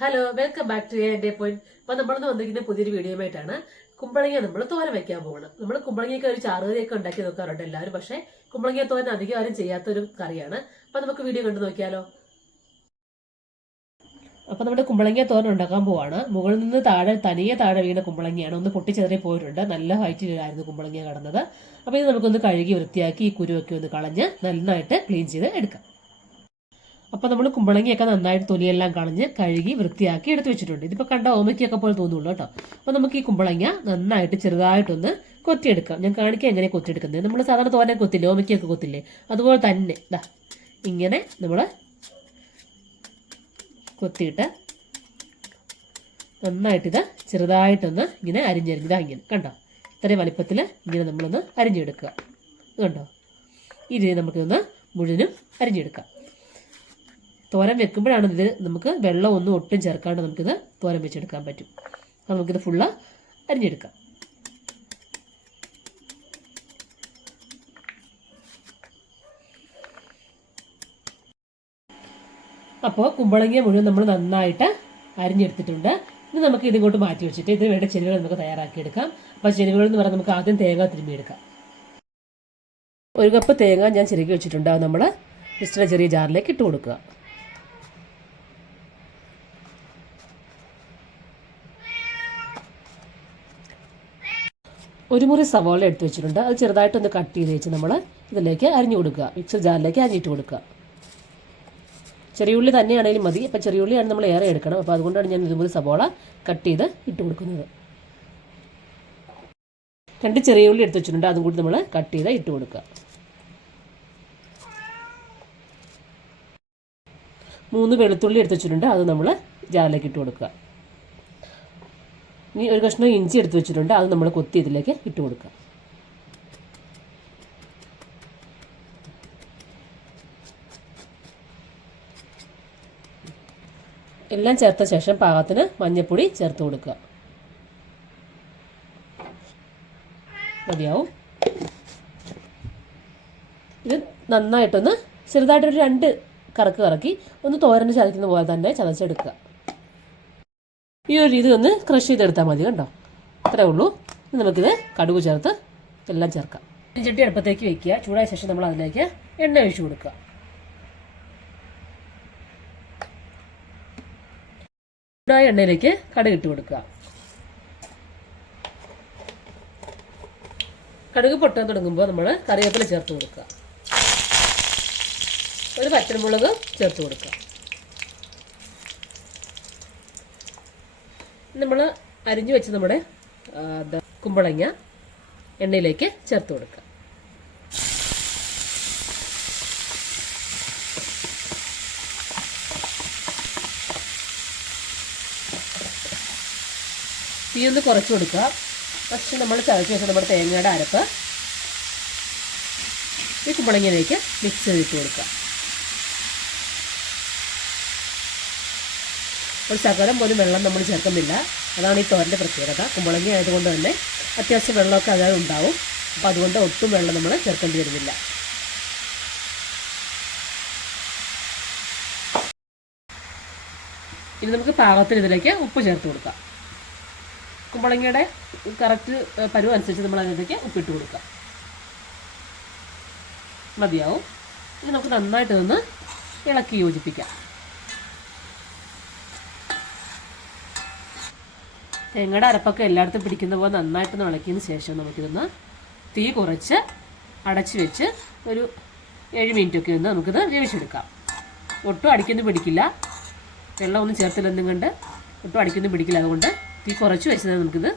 Hello, welcome back to എന്റെ point. അപ്പൊ നമ്മളൊന്ന് വന്നിരിക്കുന്ന പുതിയൊരു വീഡിയോയുമായിട്ടാണ്. കുമ്പളങ്ങ നമ്മൾ തോരൻ വെക്കാൻ പോകണം. നമ്മൾ കുമ്പളങ്ങയൊക്കെ ഒരു ചാറുകറിയൊക്കെ ഉണ്ടാക്കി നോക്കാറുണ്ട് എല്ലാവരും. പക്ഷേ കുമ്പളങ്ങ തോരൻ അധികം ആരും ചെയ്യാത്തൊരു കറിയാണ്. അപ്പൊ നമുക്ക് വീഡിയോ കണ്ടു നോക്കിയാലോ. അപ്പൊ നമ്മുടെ കുമ്പളങ്ങ തോരൻ ഉണ്ടാക്കാൻ പോവാണ്. മുകളിൽ നിന്ന് തനിയെ താഴെ വീണ കുമ്പളങ്ങയാണ്. ഒന്ന് പൊട്ടിച്ചെറിയ പോയിട്ടുണ്ട്. നല്ല ഹൈറ്റിലായിരുന്നു കുമ്പളങ്ങ കടന്നത്. അപ്പൊ ഇത് നമുക്കൊന്ന് കഴുകി വൃത്തിയാക്കി ഈ കുരുവൊക്കെ ഒന്ന് കളഞ്ഞ് നന്നായിട്ട് ക്ലീൻ ചെയ്ത് എടുക്കാം. അപ്പോൾ നമ്മൾ കുമ്പളങ്ങിയൊക്കെ നന്നായിട്ട് തൊലിയെല്ലാം കളഞ്ഞ് കഴുകി വൃത്തിയാക്കി എടുത്തു വെച്ചിട്ടുണ്ട്. ഇതിപ്പോൾ കണ്ട ഓമയ്ക്കൊക്കെ പോലെ തോന്നുള്ളൂ കേട്ടോ. അപ്പോൾ നമുക്ക് ഈ കുമ്പളങ്ങ നന്നായിട്ട് ചെറുതായിട്ടൊന്ന് കൊത്തിയെടുക്കാം. ഞാൻ കാണിക്കാം എങ്ങനെ കൊത്തിയെടുക്കുന്നത്. നമ്മൾ സാധാരണ തോരൻ കൊത്തില്ലേ, ഓമയ്ക്കൊക്കെ കൊത്തില്ലേ, അതുപോലെ തന്നെ ഇതാ ഇങ്ങനെ നമ്മൾ കൊത്തിയിട്ട് നന്നായിട്ടിത് ചെറുതായിട്ടൊന്ന് ഇങ്ങനെ അരിഞ്ഞരിഞ്ഞതാ ഇങ്ങനെ കണ്ടോ. ഇത്രയും വലിപ്പത്തിൽ ഇങ്ങനെ നമ്മളൊന്ന് അരിഞ്ഞെടുക്കുക. കണ്ടോ, ഈ രീതി നമുക്കിതൊന്ന് മുഴുവനും അരിഞ്ഞെടുക്കാം. തോരൻ വെക്കുമ്പോഴാണ് ഇത് നമുക്ക് വെള്ളം ഒന്നും ഒട്ടും ചേർക്കാണ്ട് നമുക്കിത് തോരൻ വെച്ചെടുക്കാൻ പറ്റും. അപ്പോൾ നമുക്കിത് ഫുള്ള് അരിഞ്ഞെടുക്കാം. അപ്പോൾ കുമ്പളങ്ങിയ മുഴുവൻ നമ്മൾ നന്നായിട്ട് അരിഞ്ഞെടുത്തിട്ടുണ്ട്. ഇനി നമുക്ക് ഇതിങ്ങോട്ട് മാറ്റി വെച്ചിട്ട് ഇത് വേണ്ട ചെരുവുകൾ നമുക്ക് തയ്യാറാക്കിയെടുക്കാം. അപ്പോൾ ചെരുവുകൾ എന്ന് പറഞ്ഞാൽ നമുക്ക് ആദ്യം തേങ്ങ തിരുമ്മിയെടുക്കാം. 1 കപ്പ് തേങ്ങ ഞാൻ ചിരകി വെച്ചിട്ടുണ്ട്. അത് നമ്മൾ മിക്സിയുടെ ചെറിയ ജാറിലേക്ക് ഇട്ട് കൊടുക്കുക. ഒരു മുറി സവാള എടുത്ത് വെച്ചിട്ടുണ്ട്. അത് ചെറുതായിട്ടൊന്ന് കട്ട് ചെയ്ത് വെച്ച് നമ്മൾ ഇതിലേക്ക് അരിഞ്ഞു കൊടുക്കുക. മിക്സർ ജാറിലേക്ക് അരിഞ്ഞിട്ട് കൊടുക്കുക. ചെറിയ ഉള്ളി തന്നെയാണെങ്കിലും മതി. അപ്പം ചെറിയ ഉള്ളിയാണ് നമ്മൾ ഏറെ എടുക്കണം. അപ്പോൾ അതുകൊണ്ടാണ് ഞാൻ 1 മുറി സവാള കട്ട് ചെയ്ത് ഇട്ട് കൊടുക്കുന്നത്. 2 ചെറിയ ഉള്ളി എടുത്ത് വെച്ചിട്ടുണ്ട്. അതും കൂടി നമ്മൾ കട്ട് ചെയ്ത് ഇട്ട് കൊടുക്കുക. 3 വെളുത്തുള്ളി എടുത്ത് വെച്ചിട്ടുണ്ട്. അത് നമ്മൾ ജാറിലേക്ക് ഇട്ട് കൊടുക്കുക. ഇനി 1 കഷ്ണം ഇഞ്ചി എടുത്ത് വെച്ചിട്ടുണ്ട്. അത് നമ്മൾ കൊത്തി ഇതിലേക്ക് ഇട്ട് കൊടുക്കുക. എല്ലാം ചേർത്ത ശേഷം പാകത്തിന് മഞ്ഞൾപ്പൊടി ചേർത്ത് കൊടുക്കുക. മതിയാവും. ഇത് നന്നായിട്ടൊന്ന് ചെറുതായിട്ടൊരു 2 കറക്ക് കറക്കി ഒന്ന് തോരന് ചതയ്ക്കുന്ന പോലെ തന്നെ ചതച്ചെടുക്കുക. ഈ ഒരു രീതി ഒന്ന് ക്രഷ് ചെയ്തെടുത്താൽ മതി കണ്ടോ. അത്രേ ഉള്ളൂ. നമുക്കിത് കടുക് ചേർത്ത് എല്ലാം ചേർക്കാം. ചട്ടി അടുപ്പത്തേക്ക് വയ്ക്കുക. ചൂടായ ശേഷം നമ്മൾ അതിലേക്ക് എണ്ണ ഒഴിച്ചു കൊടുക്കുക. ചൂടായ എണ്ണയിലേക്ക് കടുക് ഇട്ട് കൊടുക്കുക. കടുക് പൊട്ടാൻ തുടങ്ങുമ്പോൾ നമ്മൾ കറിവേപ്പില ചേർത്ത് കൊടുക്കുക. 1 പച്ചമുളക് ചേർത്ത് കൊടുക്കുക. നമ്മൾ അരിഞ്ഞു വെച്ച് നമ്മുടെ കുമ്പളങ്ങ എണ്ണയിലേക്ക് ചേർത്ത് കൊടുക്കുക. തീ ഒന്ന് കുറച്ച് കൊടുക്കുക. പക്ഷെ നമ്മൾ ചതച്ച് വെച്ച നമ്മുടെ തേങ്ങയുടെ അരപ്പ് ഈ കുമ്പളങ്ങയിലേക്ക് മിക്സ് ചെയ്തിട്ട് കൊടുക്കുക. ഒരു ശകലം പോലും വെള്ളം നമ്മൾ ചേർക്കുന്നില്ല. അതാണ് ഈ തോരൻ്റെ പ്രത്യേകത. കുമ്പളങ്ങ ആയതുകൊണ്ട് തന്നെ അത്യാവശ്യം വെള്ളമൊക്കെ അതായത് ഉണ്ടാവും. അപ്പോൾ അതുകൊണ്ട് ഒട്ടും വെള്ളം നമ്മൾ ചേർക്കേണ്ടി വരുന്നില്ല. ഇനി നമുക്ക് പാകത്തിന് ഇതിലേക്ക് ഉപ്പ് ചേർത്ത് കൊടുക്കാം. കുമ്പളങ്ങയുടെ കറക്റ്റ് പരുവം അനുസരിച്ച് നമ്മൾ അതിലേക്ക് ഉപ്പിട്ട് കൊടുക്കാം. മതിയാവും. ഇനി നമുക്ക് നന്നായിട്ട് ഒന്ന് ഇളക്കി യോജിപ്പിക്കാം. തേങ്ങയുടെ അരപ്പൊക്കെ എല്ലായിടത്തും പിടിക്കുന്ന പോലെ നന്നായിട്ടൊന്ന് ഇളക്കിയതിന് ശേഷം നമുക്കിതൊന്ന് തീ കുറച്ച് അടച്ച് വെച്ച് ഒരു 7 മിനിറ്റൊക്കെ ഒന്ന് നമുക്കിത് വേവിച്ചെടുക്കാം. ഒട്ടും അടിക്കൊന്നും പിടിക്കില്ല. വെള്ളമൊന്നും ചേർത്തില്ലെന്നും കൊണ്ട് ഒട്ടും അടിക്കൊന്നും പിടിക്കില്ല. അതുകൊണ്ട് തീ കുറച്ച് വെച്ചത് നമുക്കിത്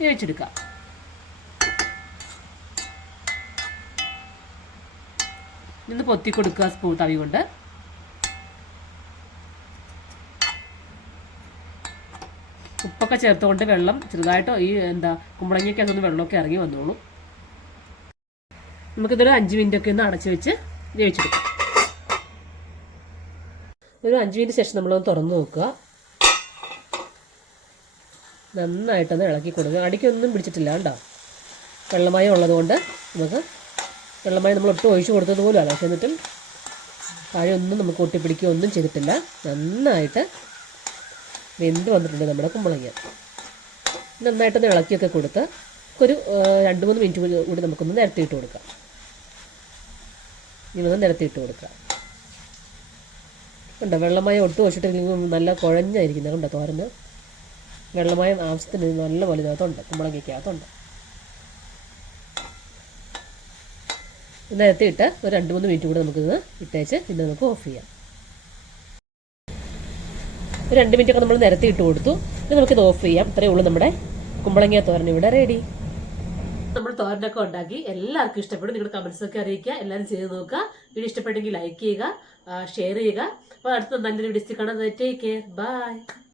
വേവിച്ചെടുക്കാം. ഇന്ന് പൊത്തി കൊടുക്കുക തവി കൊണ്ട്. ഉപ്പൊക്കെ ചേർത്തുകൊണ്ട് വെള്ളം ചെറുതായിട്ട് ഈ കുമ്പളങ്ങയ്ക്ക് അതൊന്ന് വെള്ളമൊക്കെ ഇറങ്ങി വന്നോളൂ. നമുക്കിതൊരു 5 മിനിറ്റൊക്കെ ഒന്ന് അടച്ച് വെച്ച് വേവിച്ചെടുക്കാം. ഒരു 5 മിനിറ്റ് ശേഷം നമ്മളൊന്ന് തുറന്ന് നോക്കുക. നന്നായിട്ടൊന്ന് ഇളക്കി കൊടുക്കുക. അടിക്കൊന്നും പിടിച്ചിട്ടില്ല കേട്ടോ. വെള്ളമയം ഉള്ളതുകൊണ്ട് നമുക്ക് വെള്ളമയം നമ്മൾ ഒട്ടും ഒഴിച്ചു കൊടുത്തത് പോലും അല്ല. പക്ഷെ എന്നിട്ടും താഴെ ഒന്നും നമുക്ക് ഒട്ടിപ്പിടിക്കുകയോ ഒന്നും ചെയ്തിട്ടില്ല. നന്നായിട്ട് വെന്ത് വന്നിട്ടുണ്ട് നമ്മുടെ കുമ്പളങ്ങ. നന്നായിട്ടൊന്ന് ഇളക്കിയൊക്കെ കൊടുത്ത് ഒരു 2-3 മിനിറ്റ് കൂടി നമുക്കൊന്ന് നിരത്തിയിട്ട് കൊടുക്കാം. ഇങ്ങനെ നിരത്തിയിട്ട് കൊടുക്കാം. ഉണ്ടോ വെള്ളമയം ഒട്ടും ഒഴിച്ചിട്ടില്ലെങ്കിൽ നല്ല കുഴഞ്ഞായിരിക്കുന്നത്. കണ്ടോ തോരന് വെള്ളമയം ആവശ്യത്തിന് നല്ല പോലെ ഇതിനകത്തുണ്ട്, കുമ്പളങ്ങയ്ക്കകത്തുണ്ട്. നിരത്തിയിട്ട് ഒരു 2-3 മിനിറ്റ് കൂടി നമുക്കിത് ഇട്ടേച്ച് പിന്നെ നമുക്ക് ഓഫ് ചെയ്യാം. ഒരു 2 മിനിറ്റൊക്കെ നമ്മൾ നിരത്തിയിട്ട് കൊടുത്തു. ഇനി നമുക്കിത് ഓഫ് ചെയ്യാം. ഇത്രയേ ഉള്ളൂ നമ്മുടെ കുമ്പളങ്ങ തോരൻ ഇവിടെ റെഡി. നമ്മൾ തോരനൊക്കെ ഉണ്ടാക്കി എല്ലാവർക്കും ഇഷ്ടപ്പെടും. നിങ്ങളുടെ കമൻസ് ഒക്കെ അറിയിക്കുക. എല്ലാവരും ചെയ്ത് നോക്കുക. വീഡിയോ ഇഷ്ടപ്പെട്ടെങ്കിൽ ലൈക്ക് ചെയ്യുക, ഷെയർ ചെയ്യുക. അപ്പോൾ അടുത്ത നല്ലൊരു വീഡിയോ കാണാൻ. Take care, by.